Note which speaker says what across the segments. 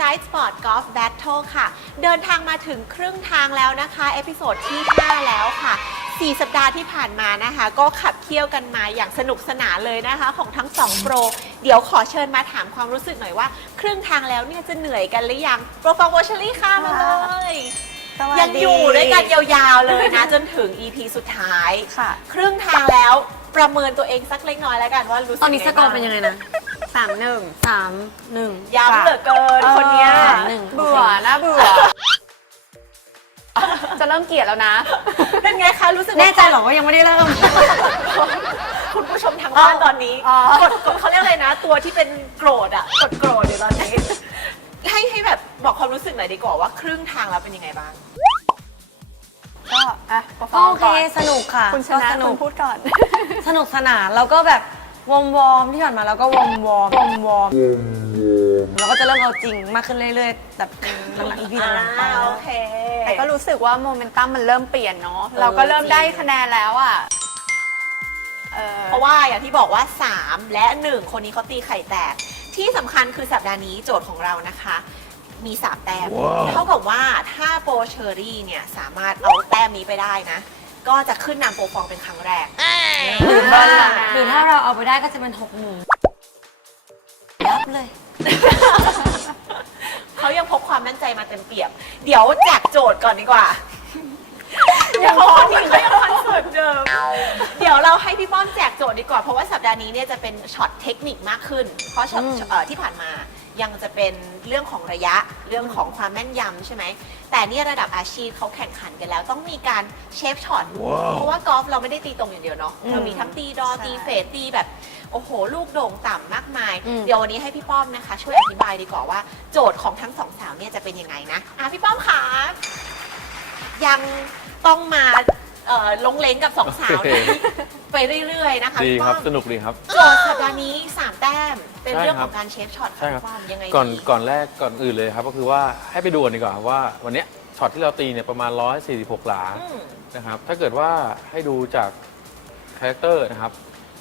Speaker 1: Side Sport Golf Battle ค่ะเดินทางมาถึงครึ่งทางแล้วนะคะเอพิโซดที่ 5 แล้วค่ะ4 สัปดาห์ที่ผ่านมานะคะก็ขับเคี่ยวกันมาอย่างสนุกสนานเลยนะคะของทั้ง2โปรเดี๋ยวขอเชิญมาถามความรู้สึกหน่อยว่าครึ่งทางแล้วเนี่ยจะเหนื่อยกันหรือยังโปรฟองโวชลี่ค่ะมาเลยยังอยู่ด้วยกันยาวๆเลยนะจนถึง EP สุดท้ายค่ะครึ่งทางแล้วประเมินตัวเองสักเล็กน้อยแล้วกันว่ารู้สึก
Speaker 2: ตอนนี้สกอร์เป็นยังไงนะ3-1
Speaker 1: ย้ำเหลือเกินคนเนี้ย
Speaker 2: เบื่อนะเบื่อ จะเริ่มเกลียดแล้วนะ
Speaker 1: เป็นไงคะรู้สึก
Speaker 2: แน่ใจหรอว่ายังไม่ได้เริ่ม
Speaker 1: คุณผู้ชมทางบ้านตอนนี้กดเขาเรียกอะไรนะ ตัวที่เป็นโกรธอ่ะกดโกรธอยู่ตอนนี้ให้แบบบอกความรู้สึกหน่อยดีกว่าว่าครึ่งทางแล้วเป็นยังไงบ้าง
Speaker 2: ก็โอเคสนุกค่ะคุณชนะคุณพูดก่อน สนุกสนานแล้วก็แบบวอร์มที่ผ่านมาแล้วก็วอร์มแล้วก็จะเริ่มเอาจริงมากขึ้นเรื่อยๆแบบหลังๆอีพีหลังๆไป
Speaker 1: โอเค
Speaker 3: แต่ก็รู้สึกว่าโมเมนตัมมันเริ่มเปลี่ยนเนาะเราก็เริ่มได้คะแนนแล้วอ่ะ
Speaker 1: เพราะว่าอย่างที่บอกว่า3และ1คนนี้เขาตีไข่แตกที่สำคัญคือสัปดาห์นี้โจทย์ของเรานะคะมี3แต้มเท่ากับว่าถ้าโปรเชอรี่เนี่ยสามารถเอาแต้มนี้ไปได้นะก็จะขึ้นนำโปรฟองเป็นครั้งแรก
Speaker 2: หรือถ้าเราเอาไปได้ก็จะเป็น60,000ยับเลย
Speaker 1: เขายังพกความมั่นใจมาเต็มเปี่ยมเดี๋ยวแจกโจทย์ก่อนดีกว่าเดี๋ยวเขายังคอนเสิร์ตเดิมเดี๋ยวเราให้พี่ป้อมแจกโจทย์ดีกว่าเพราะว่าสัปดาห์นี้เนี่ยจะเป็นช็อตเทคนิคมากขึ้นเพราะช็อตที่ผ่านมายังจะเป็นเรื่องของระยะเรื่องของความแม่นยำใช่ไหมแต่เนี่ยระดับอาชีพเขาแข่งขันกันแล้วต้องมีการเชฟช็อตเพราะว่ากอล์ฟเราไม่ได้ตีตรงอย่างเดียวเนาะเรามีทั้งตีดอตีเฟดตีแบบโอ้โหลูกโด่งต่ำมากมายเดี๋ยววันนี้ให้พี่ป้อมนะคะช่วยอธิบายดีกว่าว่าโจทย์ของทั้งสองสาวเนี่ยจะเป็นยังไงนะพี่ป้อมคะยังต้องมาลงเล้งกับสองสาวนี้ไปเรื่อยๆนะคะ
Speaker 4: ดีครับสนุกดีครับ
Speaker 1: โจทย์สัปดาห์นี้3แต้มเป็นเรื่องของการเชฟช็อต
Speaker 4: ใช่ครับ
Speaker 1: ยังไง
Speaker 4: ก่อนอื่นเลยครับก็คือว่าให้ไปดูกันดีกว่าว่าวันนี้ช็อตที่เราตีเนี่ยประมาณ146หลานะครับถ้าเกิดว่าให้ดูจากคาแรคเตอร์นะครับ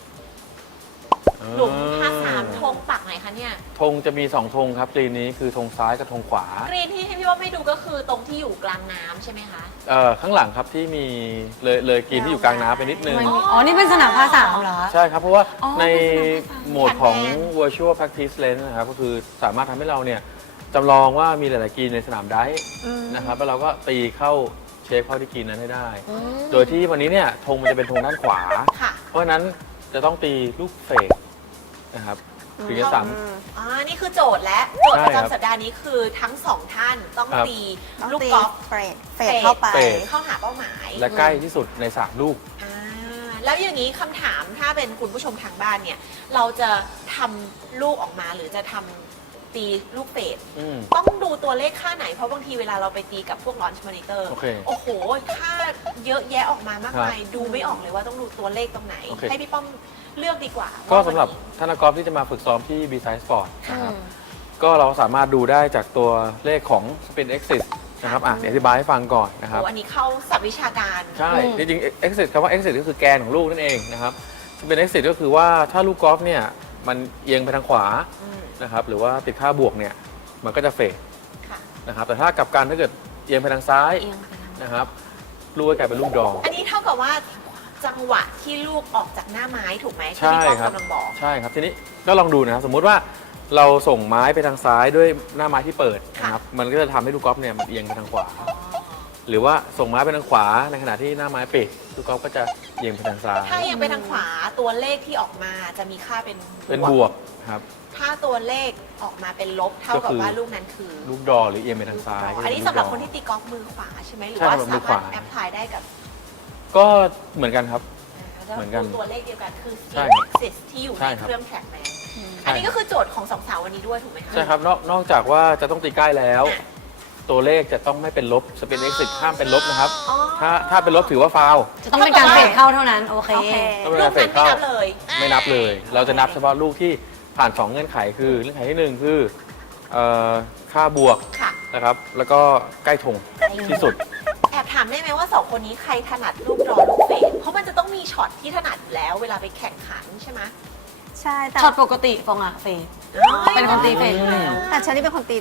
Speaker 1: หลุม53ธงปักไหนคะเนี่ย
Speaker 4: ธงจะมี2ธงครับกรีนนี้คือธงซ้ายกับธงขวาก
Speaker 1: รีนที่ให้พี่ว่าไม่ดูก็คือตรงที่อยู่กลางน้ำใช่ไหมคะ
Speaker 4: ข้างหลังครับที่มีเลยกรีนที่อยู่กลางน้ำไปนิดนึง
Speaker 2: นี่เป็นสนามพาสามเหรอ
Speaker 4: ใช่ครับเพราะว่าในโหมดของ virtual practice lane นะครับก็คือสามารถทำให้เราเนี่ยจำลองว่ามีหลายๆกรีนในสนามได้นะครับแล้วเราก็ตีเข้าเชฟเข้าที่กรีนนั้นให้ได้โดยที่วันนี้เนี่ยธงมันจะเป็นธงด้านขวาเพราะฉะนั้นจะต้องตีลูกเฟกนะครับถึงจะซ้
Speaker 1: ำนี่คือโจทย์และโจทย์ประจำสัปดาห์นี้คือทั้ง2ท่านต้องตีลูกกอล์ฟ
Speaker 3: เฟดเข้าไป
Speaker 1: เข้าหาเป้าหมาย
Speaker 4: และใกล้ที่สุดใน3ลูก
Speaker 1: แล้วอย่างนี้คำถามถ้าเป็นคุณผู้ชมทางบ้านเนี่ยเราจะทำลูกออกมาหรือจะทำตีลูกเฟดต้องดูตัวเลขค่าไหนเพราะบางทีเวลาเราไปตีกับพวกลอนช์มอนิเตอร์โอ้โหค่าเยอะแยะออกมามากมายดูไม่ออกเลยว่าต้องดูตัวเลขตรงไหนให้พี่ป้อมเลือกดีกว่า
Speaker 4: ก็สำหรับท่านนักกอล์ฟที่จะมาฝึกซ้อมที่ B-Side Sport นะครับก็เราสามารถดูได้จากตัวเลขของ Spin Exit นะครับเดี๋ยวอธิบายให้ฟังก่อนนะครับ
Speaker 1: อันนี้เข้าศัพท์วิชาการ
Speaker 4: ใช่จริงๆ Exit คำว่า Exit ก็คือแกนของลูกนั่นเองนะครับ Spin Exit ก็คือว่าถ้าลูกกอล์ฟเนี่ยมันเอียงไปทางขวานะครับหรือว่าติดค่าบวกเนี่ยมันก็จะเฟดนะครับแต่ถ้ากลับกันถ้าเกิดเอียงไปทางซ้ายนะครับลูกก็กลายเป็นลูกดอง
Speaker 1: อันนี้เท่ากับว่าจังหวะที่ลูกออกจากหน้าไม้ถูกไหมที่พี่ก้องกำลังบอก
Speaker 4: ใช่ครับทีนี้ก็ลองดูนะครับสมมุติว่าเราส่งไม้ไปทางซ้ายด้วยหน้าไม้ที่เปิดนะครับมันก็จะทำให้ลูกกอล์ฟเนี่ยมันเอียงไปทางขวาหรือว่าส่งไม้ไปทางขวาในขณะที่หน้าไม้ปิดลูกกอล์ฟก็จะเอียงไปทางซ้าย
Speaker 1: ถ้าเอียงไปทางขวาตัวเลขที่ออกมาจะมีค่าเป็น
Speaker 4: บวกครับ
Speaker 1: ถ้าตัวเลขออกมาเป็นลบเท่ากับว่าลูกนั้นคือ
Speaker 4: ลูกดอหรือเอียงไปทางซ้าย
Speaker 1: อันนี้สำหรับคนที่ตีกอล์ฟมือขวาใช่ไหมหรือว่าสามารถแอพพลายได้กับ
Speaker 4: ก็เหมือนกันครับเหมือนกัน
Speaker 1: ตัวเลขเดียวกันคือ Spin ที่อยู่ในเครื่องแทร็กแมนอันนี้ก็คือโจทย์ของ2สาววันนี้ด้วยถูกไหมคะ
Speaker 4: ใช่ครับนอกจากว่าจะต้องตีใกล้แล้วตัวเลขจะต้องไม่เป็นลบ Spin Exit ห้ามเป็นลบนะครับถ้าเป็นลบถือว่าฟาวล์
Speaker 2: จะต้องเป็นการเฟดเข้าเท่านั้นโอเค
Speaker 4: ต้องเป็นการเฟดเข้าไม่นับเลยเราจะนับเฉพาะลูกที่ผ่าน2เงื่อนไขคือเงื่อนไขที่1คือค่าบวกนะครับแล้วก็ใกล้ธงที่สุด
Speaker 1: แอบถามได้ไหมว่า2คนนี้ใครถนัดลูกดอลูกเฟดเพราะมันจะต้องมีช็อตที่ถนัดอยู่แล้วเวลาไปแข่งขันใช่ไหม
Speaker 3: ใช่แต่
Speaker 2: ช็อตปกติฟองอะเฟดเป็นคนตีเฟดอยู่แล้ว
Speaker 3: แต่ฉันนี่เป็นคนตี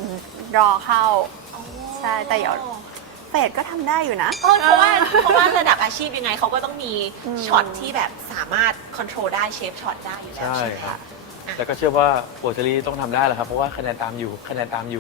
Speaker 3: รอเข้า ใช่แต่เดี๋ยว เฟดก็ทำได้อยู่นะ
Speaker 1: เพราะว่าระดับอาชีพยังไงเขาก็ต้องมีช็อตที่แบบสามารถคอนโทรลได้เชฟช็อตได้อยู่แล้ว
Speaker 4: ใช่
Speaker 1: ใช่ไหม
Speaker 4: ครั
Speaker 1: คะ
Speaker 4: บ แล้วก็เชื่อว่าโปรเชอรี่ต้องทำได้แหละครับ เพราะว่าคะแนนตามอยู่ คะแนนตามอยู่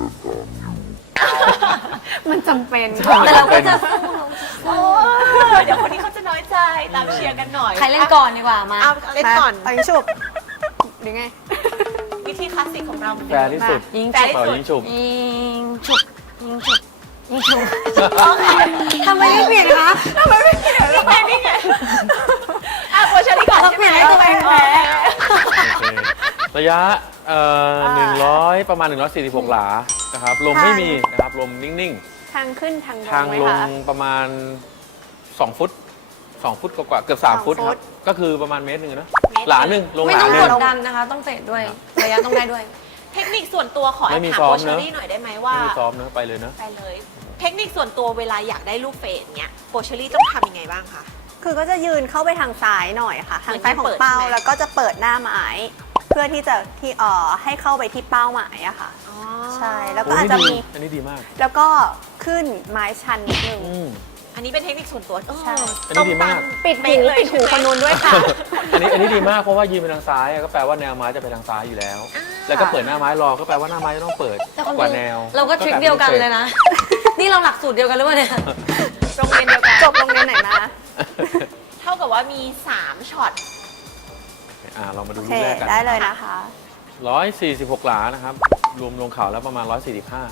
Speaker 3: มันจำเป็น
Speaker 2: แต่เราก็จะ
Speaker 1: โอ้เดี๋ยวคนนี้เขาจะน้อยใจตามเชียร์กันหน่อย
Speaker 2: ใครเล่นก่อนดีกว่ามา
Speaker 1: เอาเล่นก่อน
Speaker 3: มายิงฉุบหรือไง
Speaker 1: วิธีคลาสสิกของเรา
Speaker 4: แฟร์ที่สุด
Speaker 2: ยิง
Speaker 1: แฟร์
Speaker 2: ฉุบ
Speaker 1: ที่สุด
Speaker 4: ยิงฉุบ
Speaker 2: ยิงฉุบยิงฉุบยิงฉุบทำไมไม่เปลี่ยนคะ
Speaker 1: นี่ไงโปรเชอรี่ก่อน
Speaker 2: เรา
Speaker 1: ใช่
Speaker 2: เป
Speaker 1: ไหม
Speaker 2: ลี่ยนให้ตัวเองแพ้
Speaker 4: โอเคระยะ100 ประมาณ 146 หลา นะครับ ลมไม่มีนะครับ ลมนิ่ง
Speaker 3: ทางขึ้นทางล
Speaker 4: ๆ
Speaker 3: ง
Speaker 4: ทาง
Speaker 3: ไหม
Speaker 4: ลง
Speaker 3: คะ
Speaker 4: ประมาณ 2 ฟุต 2 ฟุตกว่าๆเกือบ 3 ฟุตครับ ก็คือประมาณเมตรหนึ่งนะ หลาหนึ่งลง
Speaker 2: ไม่
Speaker 4: หลา
Speaker 2: ต้อง
Speaker 4: หนึ่
Speaker 2: ก
Speaker 4: ง
Speaker 2: ดดันนะคะ ต้องเฟดด้วย ระยะต้องได้ด้วย
Speaker 1: เทคนิคส่วนตัวขอแอ
Speaker 4: ไม่
Speaker 1: บ
Speaker 4: มี
Speaker 1: ถาม
Speaker 4: ซ้อ
Speaker 1: โป
Speaker 4: ม
Speaker 1: รเช
Speaker 4: เน
Speaker 1: อ
Speaker 4: อะ
Speaker 1: รี่หน่อยได้ไหมว่า
Speaker 4: ไม่มีซ้อมนะไปเลยนะ
Speaker 1: ไปเลย เทคนิคส่วนตัวเวลาอยากได้ลูกเฟดเนี้ยโปรเชอรี่ต้องทำยังไงบ้างคะ
Speaker 3: คือก็จะยืนเข้าไปทางซ้ายหน่อยค่ะ ทางซ้ายของ
Speaker 1: เหมือน
Speaker 3: เป้า
Speaker 1: เปิดใช่ไหม
Speaker 3: แล้วก็จะเปิดหน้าไม้เพื่อที่จะให้เข้าไปที่เป้าหมายอะค่ะ
Speaker 1: อ๋อ
Speaker 3: ใช่แล้วก็
Speaker 4: โอ้
Speaker 3: อาจจะมี
Speaker 4: อันนี้ดีมาก
Speaker 3: แล้วก็ขึ้นไม้ชันนิดนึง
Speaker 4: อืม
Speaker 1: อันนี้เป็นเทคนิคส่วนตัว
Speaker 3: ใช่
Speaker 4: อันนี้ดีมาก
Speaker 3: ปิด
Speaker 1: เป๊ะ
Speaker 3: หู
Speaker 1: เลย
Speaker 3: ปิดหู
Speaker 1: ใช่ไหม
Speaker 3: คนนู้นด้วยค่ะ
Speaker 4: อันนี้ดีมากเพราะว่ายืนไปทางซ้ายก็แปลว่าแนวไม้จะไปทางซ้ายอยู่แล้ว แล้วก็เปิดหน้าไม้รอก็แปลว่าหน้าไม้จะต้องเปิด
Speaker 2: แต่ความ
Speaker 4: กว่า
Speaker 2: จริง
Speaker 4: แนว
Speaker 2: เราก็ทริคเดียวกันเลยนะ นี่เราหลักสูตรเดียวกันหรือเปล่าเนี่ย
Speaker 1: โรงเรียนเดียวกัน
Speaker 3: จบโรงเรียนไหนมา
Speaker 1: เท่ากับว่ามี 3 ช็อต
Speaker 4: เรามาดู
Speaker 3: โอ
Speaker 4: รู
Speaker 3: เค
Speaker 4: ปแรกกัน
Speaker 3: ได้เลยนะคะ
Speaker 4: 146 หลานะครับ รวมลงเข่าแล้วประมาณ 145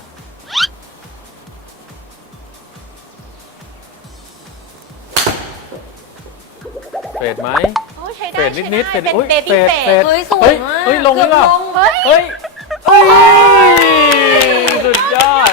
Speaker 4: เฟดไหม
Speaker 1: โอ้ใช้ได้
Speaker 4: เฟดนิดๆ
Speaker 1: ใช้ได้
Speaker 4: อุ๊ย
Speaker 1: เป็นเบบี้เฟ
Speaker 4: เฟ
Speaker 1: ด
Speaker 4: ด
Speaker 2: เฮ้ยสวยมาก
Speaker 4: เฮ้ยลงหรือเปล่า
Speaker 2: เฮ้ย
Speaker 4: เฮ้ยสุดยอด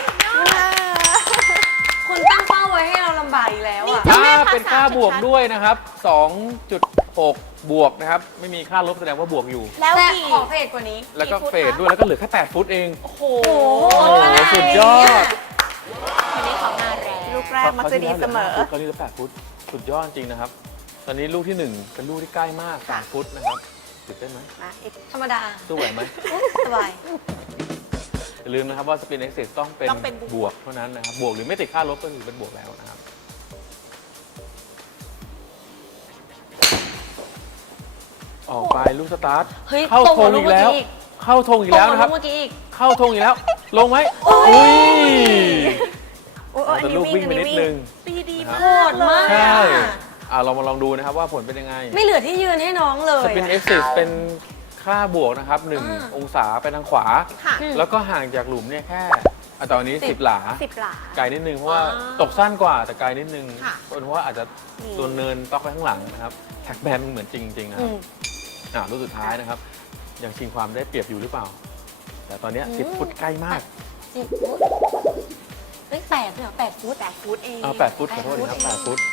Speaker 2: คุณตั้งเป้าไว้ให้เราลำบากอีกแล้วอ่ะ
Speaker 1: นี่
Speaker 4: ถ้าเป็นค่าบวกด้วยนะครับ 2.6 บวกนะครับ ไม่มีค่าลบแสดงว่าบวกอยู่
Speaker 1: แล้ว
Speaker 2: แต่
Speaker 1: กี่
Speaker 2: ขอเฟดกว่านี้
Speaker 4: แล้วก็
Speaker 1: กี่ฟุต
Speaker 4: เฟด
Speaker 1: คะ
Speaker 4: ด้วยแล้วก็เหลือแค่ 8 ฟุตเอง
Speaker 1: โอ้โห
Speaker 2: โอ้โห
Speaker 4: โอ้โหสุดยอด
Speaker 1: คนนี้เขามาแรง
Speaker 3: ลูกแรกมักจะดีเสมอ
Speaker 4: เขาที่เหลือ8 ฟุต สุดยอดจริงนะครับ ตอนนี้ลูกที่ 1 เป็นลูกที่ใกล้มาก3ฟุตนะครับตื่นเต้นไหม
Speaker 3: มาอีก
Speaker 2: ธรรมดา
Speaker 4: สู้ไหวไหม
Speaker 2: สบาย
Speaker 4: อย่าลืมนะครับว่าสปินเอ็กซ์ต้องเป็น
Speaker 1: ต้องเป็น
Speaker 4: บวกเท่านั้นนะครับ บวกหรือไม่ติดค่าลบก็ถือเป็นบวกแล้วนะครับ ออกไปลูกสตาร์ท
Speaker 2: เฮ้ย
Speaker 4: เข้า
Speaker 2: ตรง
Speaker 4: ธ
Speaker 2: กว่าง ลู
Speaker 4: อี
Speaker 2: ก
Speaker 4: กแล้ว
Speaker 2: เมื่อกี้อีก
Speaker 4: เข้าธงอีกแล้วนะครับ
Speaker 2: เมื่อกี้อีก
Speaker 4: เข้าธงอีกแล้ว ลงไหม
Speaker 2: โอ้ย
Speaker 4: อุ้ย
Speaker 3: อุ๊ยอัน
Speaker 4: แต่
Speaker 3: นี้
Speaker 4: ลูก
Speaker 3: วิ่
Speaker 4: วิ่
Speaker 3: ง
Speaker 4: ง
Speaker 3: อัน
Speaker 4: ไป
Speaker 3: นี้
Speaker 4: นิด
Speaker 3: วิ่
Speaker 4: นึ
Speaker 3: ง
Speaker 4: ง
Speaker 1: ปีดีมาก
Speaker 2: โหดมาก
Speaker 4: ใช่
Speaker 2: อะ
Speaker 4: เรามาลองดูนะครับว่าผลเป็นยังไง
Speaker 2: ไม่เหลือที่ยืนให้น้องเลย
Speaker 4: สปิน
Speaker 2: อะ
Speaker 4: เอ็กซ์เป็นค่าบวกนะครับ
Speaker 2: อ่า
Speaker 4: 1 องศาไปทางขวา
Speaker 1: ค่ะ
Speaker 4: แล้วก็ห่างจากหลุมเนี่ยแค่ตอนนี้ 10 หลา
Speaker 3: 10 หลา
Speaker 4: ไกลนิดนึงเพราะว่า
Speaker 1: อ่า
Speaker 4: ตกสั้นกว่าแต่ไกลนิดนึง
Speaker 1: ค่ะ
Speaker 4: เพราะว่าอาจจะโดนเนินต๊อกไปข้างหลังนะครับแท็กแบนมันเหมือนจริงๆนะค
Speaker 2: อื
Speaker 4: รับ
Speaker 2: ม
Speaker 4: ลูกสุดท้ายนะครับ ยังชิงความได้เปรียบอยู่หรือเปล่า แต่ตอนเนี้ย
Speaker 2: อืม
Speaker 4: 10 ฟุตใกล้มาก
Speaker 2: 10 ฟุตเฮ้ย8เนี่ย8ฟุต
Speaker 1: 8 ฟุตเอง
Speaker 4: 8 ฟุตขอโทษนะครับ8 ฟุต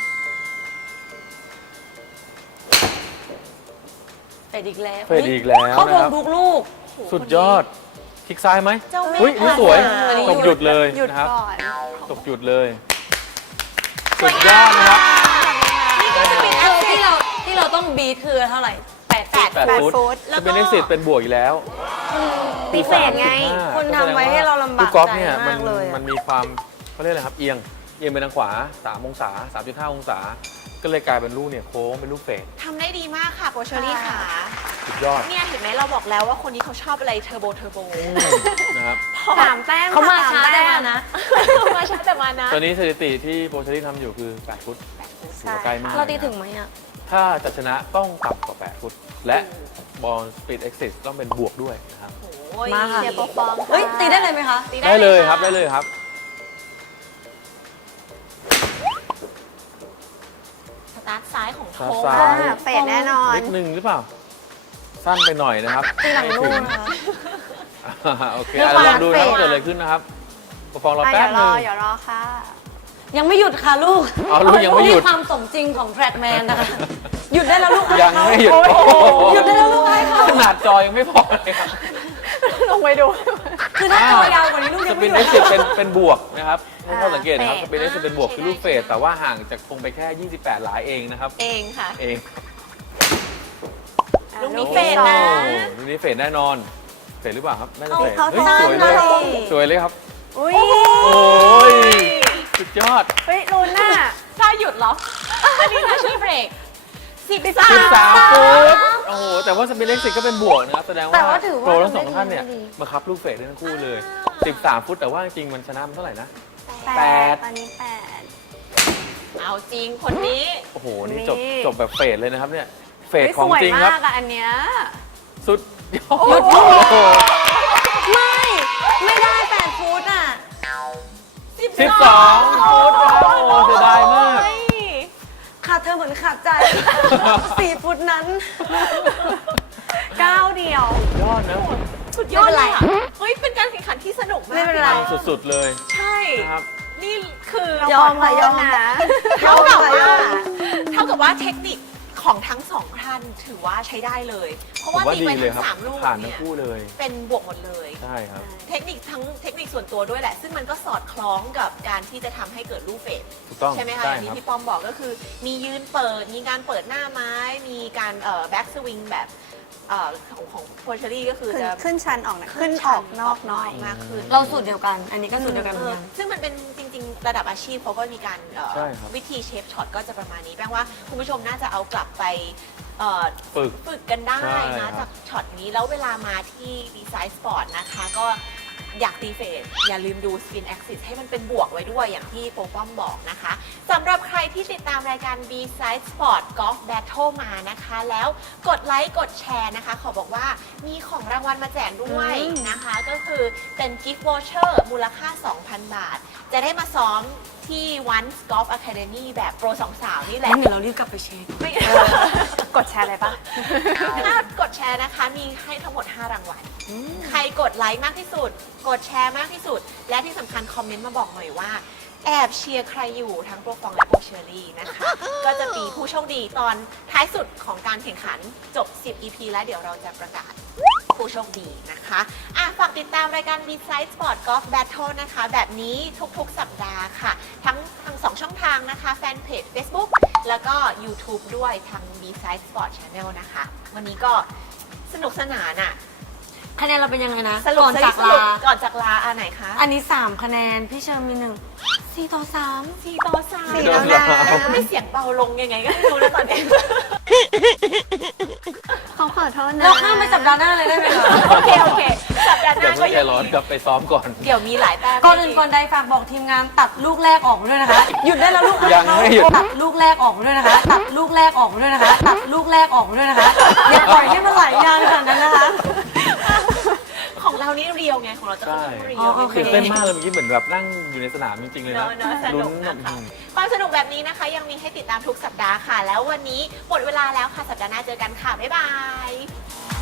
Speaker 2: เฟดอีกแล้ว
Speaker 4: เฟดอีกแล้ว
Speaker 2: เข้า
Speaker 4: นะ
Speaker 2: ท
Speaker 4: ค
Speaker 2: ง
Speaker 4: รับ
Speaker 2: ทุกลูก
Speaker 4: สุดยอดคลิกซ้ายไหม
Speaker 1: เจ้าแม่
Speaker 4: อุ้ยนี่สวย
Speaker 2: อันนี้
Speaker 4: ตกหยุดเลย
Speaker 3: หยุด
Speaker 4: นะครับ
Speaker 3: ก่อน
Speaker 4: ตกหยุดเลย สุดยอดนะครับ
Speaker 2: ที่เราต้องบีทคือเท่าไหร่8ฟุต
Speaker 4: 8 ฟุต
Speaker 3: ฟุต
Speaker 4: จะเป็นเลข10เป็นบวกอีกแล้ว
Speaker 3: ตีเฟดไง
Speaker 4: 35
Speaker 2: คุณทำไว้ให้เราลำบาก
Speaker 4: ลูกกอล์ฟเนี่ย
Speaker 2: ใจมากเลยอะ
Speaker 4: มันมีความเขาเรียกอะไรครับเอียงไปทางขวา 3 องศา 3.5 องศา ก็เลยกลายเป็นลูกเนี่ยโค้งเป็นลูกเฟด
Speaker 1: ทำได้ดีมากค่ะโปรเชอรี่ค่ะ
Speaker 4: สุดยอด
Speaker 1: เนี่ยเห็นไหมเราบอกแล้วว่าคนนี้เขาชอบอะไรเทอร์โบ
Speaker 4: นะครับ
Speaker 3: 3 แต้ม
Speaker 2: เขามา
Speaker 3: ค่ะ
Speaker 2: ช้า
Speaker 3: 3
Speaker 2: แต่
Speaker 3: แต้
Speaker 2: มาม นะ
Speaker 1: มาช้าแต่มานะ
Speaker 4: ตอนนี้สถิติที่โปรเชอรี่ทำอยู่คือ 8 ฟุตถือว่าใกล้มาก
Speaker 2: เราตีถึงไหมอ่ะ
Speaker 4: ถ้าจะชนะต้องต่ำกว่า 8 ฟุต และบอลสปีดเอ็กซ์ต้องเป็นบวกด้วยนะครับ
Speaker 1: โอ้ย
Speaker 2: มาค่ะ
Speaker 3: เชียร์โปรฟองค่ะ
Speaker 2: เฮ้ย ตีได้เลยไหมคะ
Speaker 1: ตี
Speaker 4: ได้เลยครับ
Speaker 1: ะ
Speaker 4: ได้เลยครับ
Speaker 1: สตาร์ทซ้ายของโค้ง
Speaker 4: ซ้าย
Speaker 3: เฟดแน่นอน
Speaker 4: นิดนึงหรือเปล่า สั้นไปหน่อยนะครับ
Speaker 2: ตีหลังลูกนะคะ
Speaker 4: โอเคอ่ะเราลองดูนะครับว่าเกิดอะไรขึ้นนะครับประฟองรอ
Speaker 3: อ่ะ
Speaker 4: แป๊บ
Speaker 3: อย่าร
Speaker 4: นึ
Speaker 3: อง อย่ารอค่ะ
Speaker 2: ยังไม่หยุดค่ะลูก
Speaker 4: อ๋อลูกยังไม่หยุด
Speaker 2: นี่ความสมจริงของแทร็กแมนนะคะ หยุดได้แล้วลูก
Speaker 4: ยังไม่หยุด
Speaker 2: โอ้โ
Speaker 4: โอ้โห
Speaker 2: หยุดได้แล้วลูกให้เขา
Speaker 4: ขนาดจอยังไม่พอเลยครับ
Speaker 3: ลงไปดู
Speaker 2: คือถ้าจอยาวกว่านี้ลูก
Speaker 4: ส
Speaker 2: ยัง
Speaker 4: ปิ
Speaker 2: ไม่
Speaker 4: น
Speaker 2: หยุ
Speaker 4: เอ็
Speaker 2: ด
Speaker 4: กซ์เป็นบวกนะครับถ้าสังเกตนะครับ
Speaker 3: เฟ
Speaker 4: ส
Speaker 3: ด
Speaker 4: ปินเอ็กซ์เป็นบวกคือลูกเฟดแต่ว่าห่างจากธงไปแค่ 28 หลายเองนะครับ
Speaker 1: เองค่ะ
Speaker 4: เอง
Speaker 1: ลูกนี้เฟดนะ
Speaker 4: โอ้ลูกนี้เฟดแน่นอนเฟดหรือเปล่าครับน่าจะเฟด
Speaker 2: เขา
Speaker 4: เฮ้ย
Speaker 2: ทำ
Speaker 4: สวยเลย
Speaker 2: ได้
Speaker 4: สวยเลยครับ
Speaker 3: อุ้ย
Speaker 4: โอ้ยสุดยอด
Speaker 3: เฮ้ยลุ้นน่ะ
Speaker 1: ถ้าหยุดเหรอ อันนี้นะช่วยเบรก
Speaker 4: 13 ฟุตโอ้โหแต่ว่าสปินเล็กซิกก็เป็นบวกนะครับแสดง
Speaker 2: แต่
Speaker 4: ว่า
Speaker 2: ว่าถือว่า
Speaker 4: โปรทั้งสองท่านเนี่ย
Speaker 2: ไม่ดี
Speaker 4: มาคับลูกเฟดได้ทั้งคู่เลย 13 ฟุตแต่ว่าจริงๆมันชนะมันเท่าไหร่นะ
Speaker 3: แป
Speaker 4: ด
Speaker 3: ดตอนนี้8
Speaker 1: เอาจริงคนนี้
Speaker 4: โอ้โห นี่
Speaker 3: นี่
Speaker 4: จบแบบเฟดเลยนะครับเนี่ย เฟด
Speaker 3: เฮ้ย
Speaker 4: ของ
Speaker 3: สวย
Speaker 4: จริงครับ
Speaker 3: มากอะอันเนี้ย
Speaker 4: สุดยอด
Speaker 2: หยุด
Speaker 4: โอ้โห
Speaker 2: ไม่ได้8ฟุตอ่ะ
Speaker 4: 12 ฟุตนะครับโอ้เสียดายมาก
Speaker 2: ขาดเธอเหมือนขาดใจ 4 ฟุตนั้น
Speaker 3: ก้าวเดียว
Speaker 4: ยอดนะ
Speaker 1: สุดยอดเลยอะเฮ้ย เป็นการแข่งขันที่สนุกมาก
Speaker 2: ไม่เป็นไร
Speaker 4: สุดๆเลย
Speaker 1: ใช่
Speaker 4: นะครับ
Speaker 1: นี่คือ
Speaker 2: ยอมค่ะยอม
Speaker 3: นะ
Speaker 1: เท่ากับว่า
Speaker 2: ยอม
Speaker 1: เท่ากับว่าเทคนิคของทั้งสองท่านถือว่าใช้ได้เลย เพราะ
Speaker 4: ผม
Speaker 1: ว่า
Speaker 4: ว่า
Speaker 1: ตี
Speaker 4: ดี
Speaker 1: ไป
Speaker 4: เลย
Speaker 1: ทั้
Speaker 4: ครับ
Speaker 1: งสามลูก
Speaker 4: ผ่านทั้
Speaker 1: เนี่
Speaker 4: ง
Speaker 1: ย
Speaker 4: คู่เลย
Speaker 1: เป็นบวกหมดเลย
Speaker 4: ใช่ครับ
Speaker 1: เทคนิคส่วนตัวด้วยแหละ ซึ่งมันก็สอดคล้องกับการที่จะทำให้เกิดลูกเฟด
Speaker 4: ถูกต้อง
Speaker 1: ใช่ไหมคะอย่างที่
Speaker 4: ครับ
Speaker 1: พี่ป้อมบอกก็คือ มียืนเปิด มีการเปิดหน้าไม้ มีการแบ็กสวิงแบบของโพเชอรี่ก็คือจะ
Speaker 3: ขึ้นชั้นออกนะขึ้นออกนอกหน่อย
Speaker 1: มากขึ้น
Speaker 2: เราสูตรเดียวกัน อันนี้ก็สูตรเดียวกันเหมือนกัน
Speaker 1: ซึ่งมันเป็นจริงๆ ระดับอาชีพเขาก็มีการ
Speaker 4: ใช่ครับ
Speaker 1: วิธีเชฟช็อตก็จะประมาณนี้แปลว่าคุณผู้ชมน่าจะเอากลับไปเอ่อ
Speaker 4: ฝึก
Speaker 1: กันได้
Speaker 4: ใช่ครั
Speaker 1: นะ
Speaker 4: บ
Speaker 1: จากช็อตนี้แล้วเวลามาที่ดีไซน์สปอร์ตนะคะ ก็อยากตีเฟดอย่าลืมดู Spin Axis ให้มันเป็นบวกไว้ด้วยอย่างที่โปรป้อมบอกนะคะสำหรับใครที่ติดตามรายการ B-Side Sport Golf Battle มานะคะ แล้วกดไลค์กดแชร์นะคะ ขอบอกว่ามีของรางวัลมาแจกด้วยนะคะ ก็คือเป็น Gift Voucher มูลค่า 2,000 บาท จะได้มาซ้อมที่ Once Golf Academy แบบโปรสองสาวนี่แหละ
Speaker 2: งั้นเดี๋ยวเรารีบกลับไปเช็ค
Speaker 1: ไม่
Speaker 3: กดแชร์อะไรปะ
Speaker 1: ถ้ากดแชร์นะคะ มีให้ทั้งหมด 5 รางวัล ใครกดไลค์มากที่สุด กดแชร์มากที่สุด และที่สำคัญคอมเมนต์มาบอกหน่อยว่า แอบเชียร์ใครอยู่ทั้งโปรฟองและโปรเชอรี่นะคะ ก็จะมีผู้โชคดีตอนท้ายสุดของการแข่งขันจบ 10 EP แล้วเดี๋ยวเราจะประกาศผู้โชคดีนะคะฝากติดตามรายการ B-Side Sport Golf Battle นะคะ แบบนี้ทุกๆ สัปดาห์ค่ะ ทั้ง2 ช่องทางนะคะ แฟนเพจ Facebook แล้วก็ YouTube ด้วยทาง B-Side Sport Channel นะคะ วันนี้ก็สนุกสนานอะ
Speaker 2: คะแนนเราเป็นยังไงนะ
Speaker 1: สรุป
Speaker 2: ก่อนจาก
Speaker 1: สรุป
Speaker 2: ลา
Speaker 1: ก่อนจากลาไหนคะ
Speaker 2: อันนี้ 3 คะแนน พี่เชิญมี1 4 ต่อ 3
Speaker 1: 4 ต่อ 3
Speaker 3: 4 แล้วนะ
Speaker 1: ไม่เสียงเบาลงยังไงก็ไม่รู้แล้วตอนนี้
Speaker 3: เขาขอโทษนะ
Speaker 2: เราข้ามไปสัปดาห์หน้าเลยได้ไหมคะ
Speaker 1: โอเค โอเค สัปดาห์ห
Speaker 4: อย่า
Speaker 1: น้า
Speaker 4: เพิ่
Speaker 1: ก็
Speaker 4: งใจ
Speaker 1: ยัง
Speaker 4: ร้อน
Speaker 1: มี
Speaker 4: กลับไปซ้อมก่อน
Speaker 1: เดี๋ยวมีหลายแต้ม
Speaker 2: ก่อนอื่นก่อนใดฝากบอกทีมงานตัดลูกแรกออกมาด้วยนะคะ หยุดได้แล้วลูก
Speaker 4: ยังไม่หยุด
Speaker 2: ตัดลูกแรกออกมาด้วยนะคะ ตัดลูกแรกออกมาด้วยนะคะ ตัดลูกแรกออกมาด้วยนะคะ อย่าปล่อยให้มันไหลยาวขนาดนั้นนะคะ
Speaker 1: ของเรานี่เรียวไง ของเราจะค่อนข้างเรี
Speaker 2: อ๋
Speaker 1: ยว
Speaker 2: อโอเค
Speaker 4: ตื่นเต้นมากเลยเมื่อกี้เหมือนแบบนั่งอยู่ในสนามจริงๆเลย
Speaker 1: เน
Speaker 4: นะ
Speaker 1: อะเนอะสนุก
Speaker 4: ลุ้
Speaker 1: นะคะ ความสนุกแบบนี้นะคะ ยังมีให้ติดตามทุกสัปดาห์ค่ะ แล้ววันนี้หมดเวลาแล้วค่ะ สัปดาห์หน้าเจอกันค่ะ บ๊ายบาย